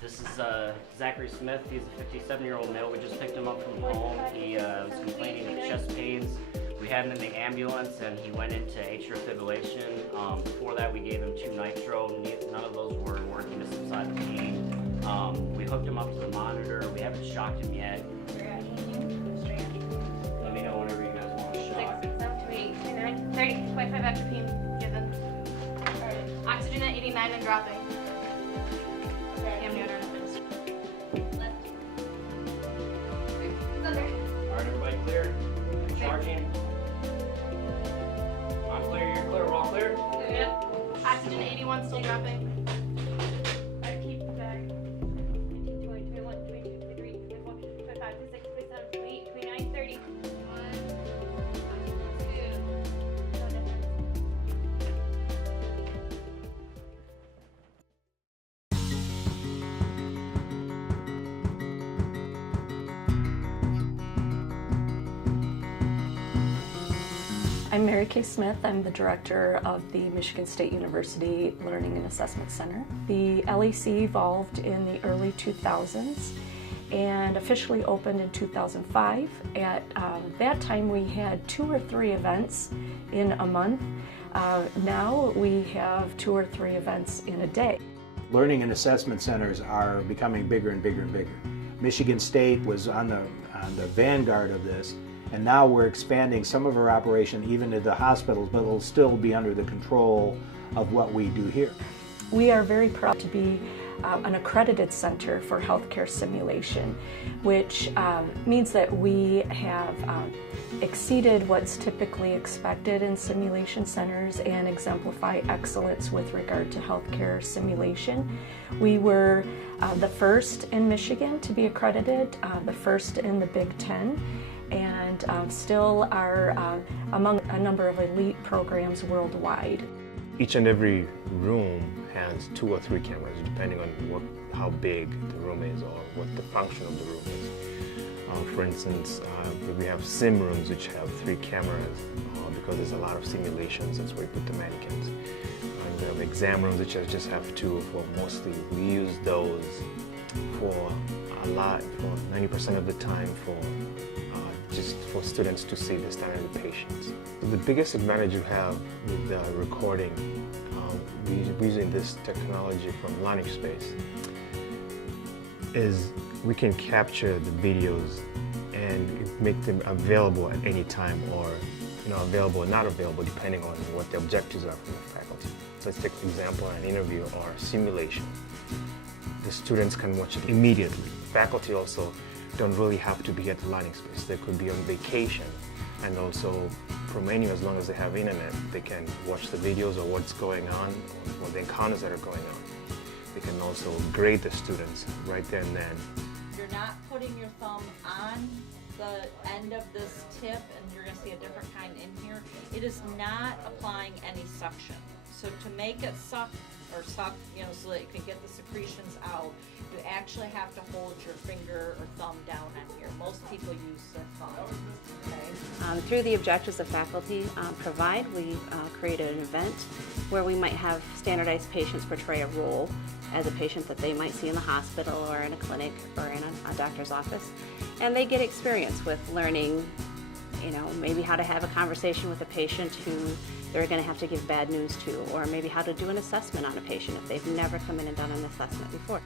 This is Zachary Smith. He's a 57-year-old male. We just picked him up from home. He was complaining of chest pains. We had him in the ambulance and he went into atrial fibrillation. Before that, we gave him 2 nitro. None of those were working to subside the pain. We hooked him up to the monitor. We haven't shocked him yet. Let me know whenever you guys want to shock. 6, 7, 2, 8, 9, 30, 25 atropine given. Oxygen at 89 and dropping. Amniotic left. It's under. Alright, everybody clear? Charging. I'm clear, you're clear, we're all clear? Yep. Oxygen 81 still dropping. Alright, keep the bag. 19, 20, 21, 22, 23, 24, 25, 26, 27, 28, 29, 30. 1, 2. No difference. I'm Mary Kay Smith. I'm the director of the Michigan State University Learning and Assessment Center. The LAC evolved in the early 2000s and officially opened in 2005. At that time we had 2 or 3 events in a month. Now we have 2 or 3 events in a day. Learning and assessment centers are becoming bigger and bigger and bigger. Michigan State was on the vanguard of this, and now we're expanding some of our operation even to the hospitals, but it'll still be under the control of what we do here. We are very proud to be an accredited center for healthcare simulation, which means that we have exceeded what's typically expected in simulation centers and exemplify excellence with regard to healthcare simulation. We were the first in Michigan to be accredited, the first in the Big Ten, and still are among a number of elite programs worldwide. Each and every room has 2 or 3 cameras, depending on how big the room is or what the function of the room is. For instance, we have sim rooms which have 3 cameras because there's a lot of simulations. That's where we put the mannequins. And we have exam rooms which just have 2 for mostly. We use those for a lot, for 90% of the time just for students to see the standard of the patients. The biggest advantage you have with recording using this technology from LearningSpace is we can capture the videos and make them available at any time, or available or not available depending on what the objectives are from the faculty. So let's take an example, an interview or a simulation. The students can watch it immediately. Faculty also don't really have to be at the LearningSpace. They could be on vacation, and also from anywhere, as long as they have internet, they can watch the videos or what's going on or the encounters that are going on. They can also grade the students right there and then. You're not putting your thumb on the end of this tip, and you're going to see a different kind in here. It is not applying any suction. So to make it suck, so that you can get the secretions out, you actually have to hold your finger or thumb down on here. Most people use their thumb. Okay? Through the objectives the faculty provide, we created an event where we might have standardized patients portray a role as a patient that they might see in the hospital or in a clinic or in a doctor's office. And they get experience with learning, maybe how to have a conversation with a patient who they're going to have to give bad news to, or maybe how to do an assessment on a patient if they've never come in and done an assessment before.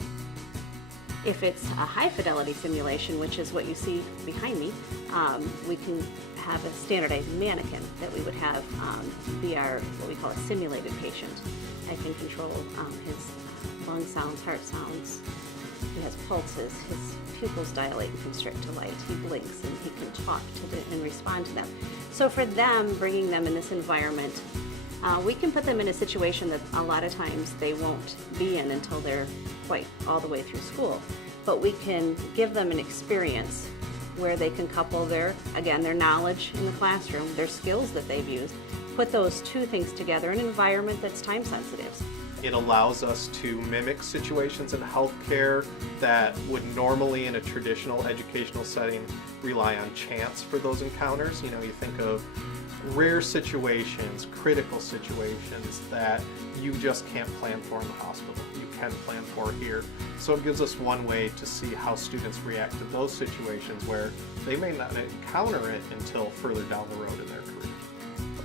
If it's a high fidelity simulation, which is what you see behind me, we can have a standardized mannequin that we would have be our, what we call a simulated patient. I can control his lung sounds, heart sounds. He has pulses, his pupils dilate and constrict to light. He blinks and he can talk and respond to them. So for them, bringing them in this environment, we can put them in a situation that a lot of times they won't be in until they're quite all the way through school. But we can give them an experience where they can couple their knowledge in the classroom, their skills that they've used, put those 2 things together in an environment that's time sensitive. It allows us to mimic situations in healthcare that would normally in a traditional educational setting rely on chance for those encounters. You think of rare situations, critical situations that you just can't plan for in the hospital. You can plan for here. So it gives us one way to see how students react to those situations where they may not encounter it until further down the road in their career.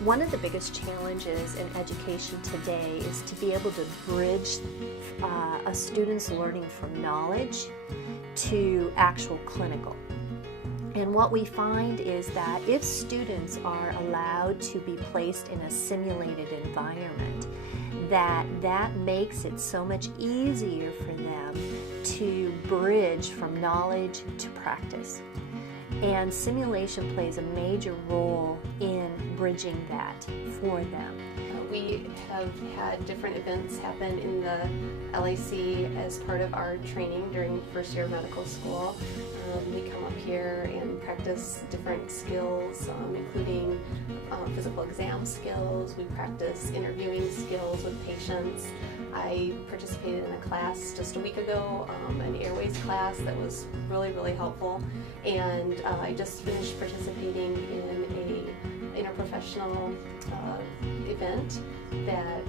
One of the biggest challenges in education today is to be able to bridge a student's learning from knowledge to actual clinical. And what we find is that if students are allowed to be placed in a simulated environment, that makes it so much easier for them to bridge from knowledge to practice. And simulation plays a major role in bridging that for them. We have had different events happen in the LAC as part of our training during first year of medical school. We come up here and practice different skills, including physical exam skills. We practice interviewing skills with patients. I participated in a class just a week ago, an airways class that was really, really helpful. And I just finished participating in a interprofessional event that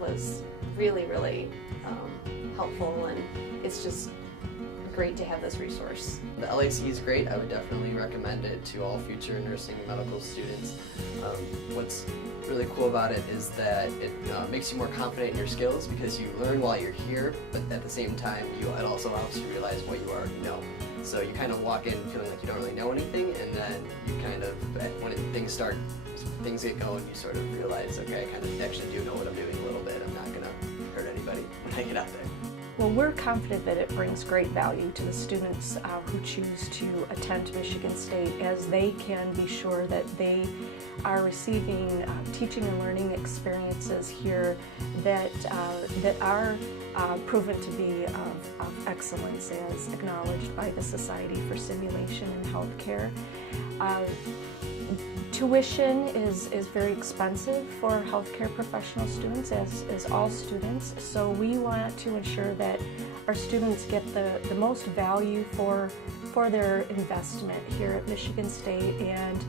was really, really helpful, and it's just great to have this resource. The LAC is great. I would definitely recommend it to all future nursing and medical students. What's really cool about it is that it makes you more confident in your skills because you learn while you're here, but at the same time it also helps you realize what you already know. So you kind of walk in feeling like you don't really know anything, and then you kind of, when things get going, you sort of realize, okay, I kind of actually do know what I'm doing a little bit. I'm not going to hurt anybody when I get out there. Well, we're confident that it brings great value to the students who choose to attend Michigan State, as they can be sure that they are receiving teaching and learning experiences here that are proven to be of excellence, as acknowledged by the Society for Simulation in Healthcare. Tuition is very expensive for healthcare professional students, as all students, so we want to ensure that our students get the most value for their investment here at Michigan State, and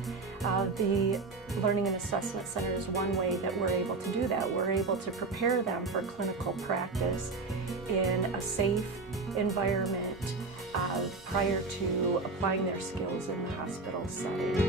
the Learning and Assessment Center is one way that we're able to do that. We're able to prepare them for clinical practice in a safe environment prior to applying their skills in the hospital setting.